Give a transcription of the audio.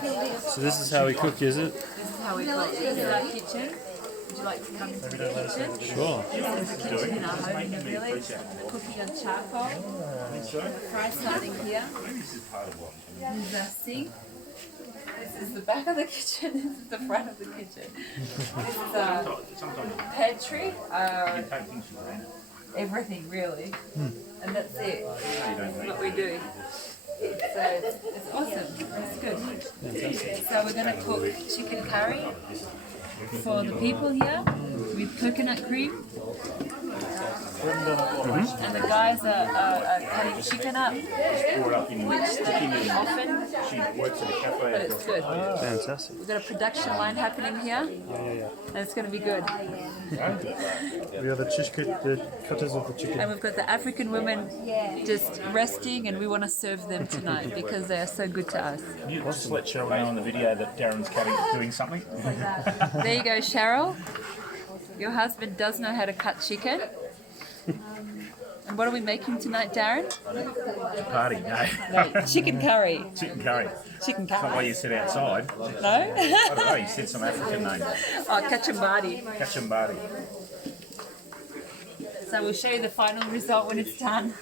So this is how we cook, is it? This is how we cook. This is our kitchen. Would you like to come into the kitchen? Sure. This is the kitchen in our home in the village. We're cooking on charcoal. Fry something here. This is our sink. This is the back of the kitchen. This is the front of the kitchen. This is our pantry. Everything really. And that's it. That's what we do. So it's awesome. It's good. So we're going to cook chicken curry for the people here with coconut cream. And the guys are cutting chicken up, which they eat often, but it's good. Fantastic. We've got a production line happening here, and it's going to be good. We are the cutters of the chicken. And we've got the African women just resting, and we want to serve them tonight because they are so good to us. You just let Cheryl know on the video that Darren's doing something. There you go, Cheryl. Your husband does know how to cut chicken. And what are we making tonight, Darren? Party, no. No, chicken curry. Chicken curry. Chicken Not why curry. you sit outside. No? I don't know, you said some African name. Oh, kachambari. Kachambari. So we'll show you the final result when it's done.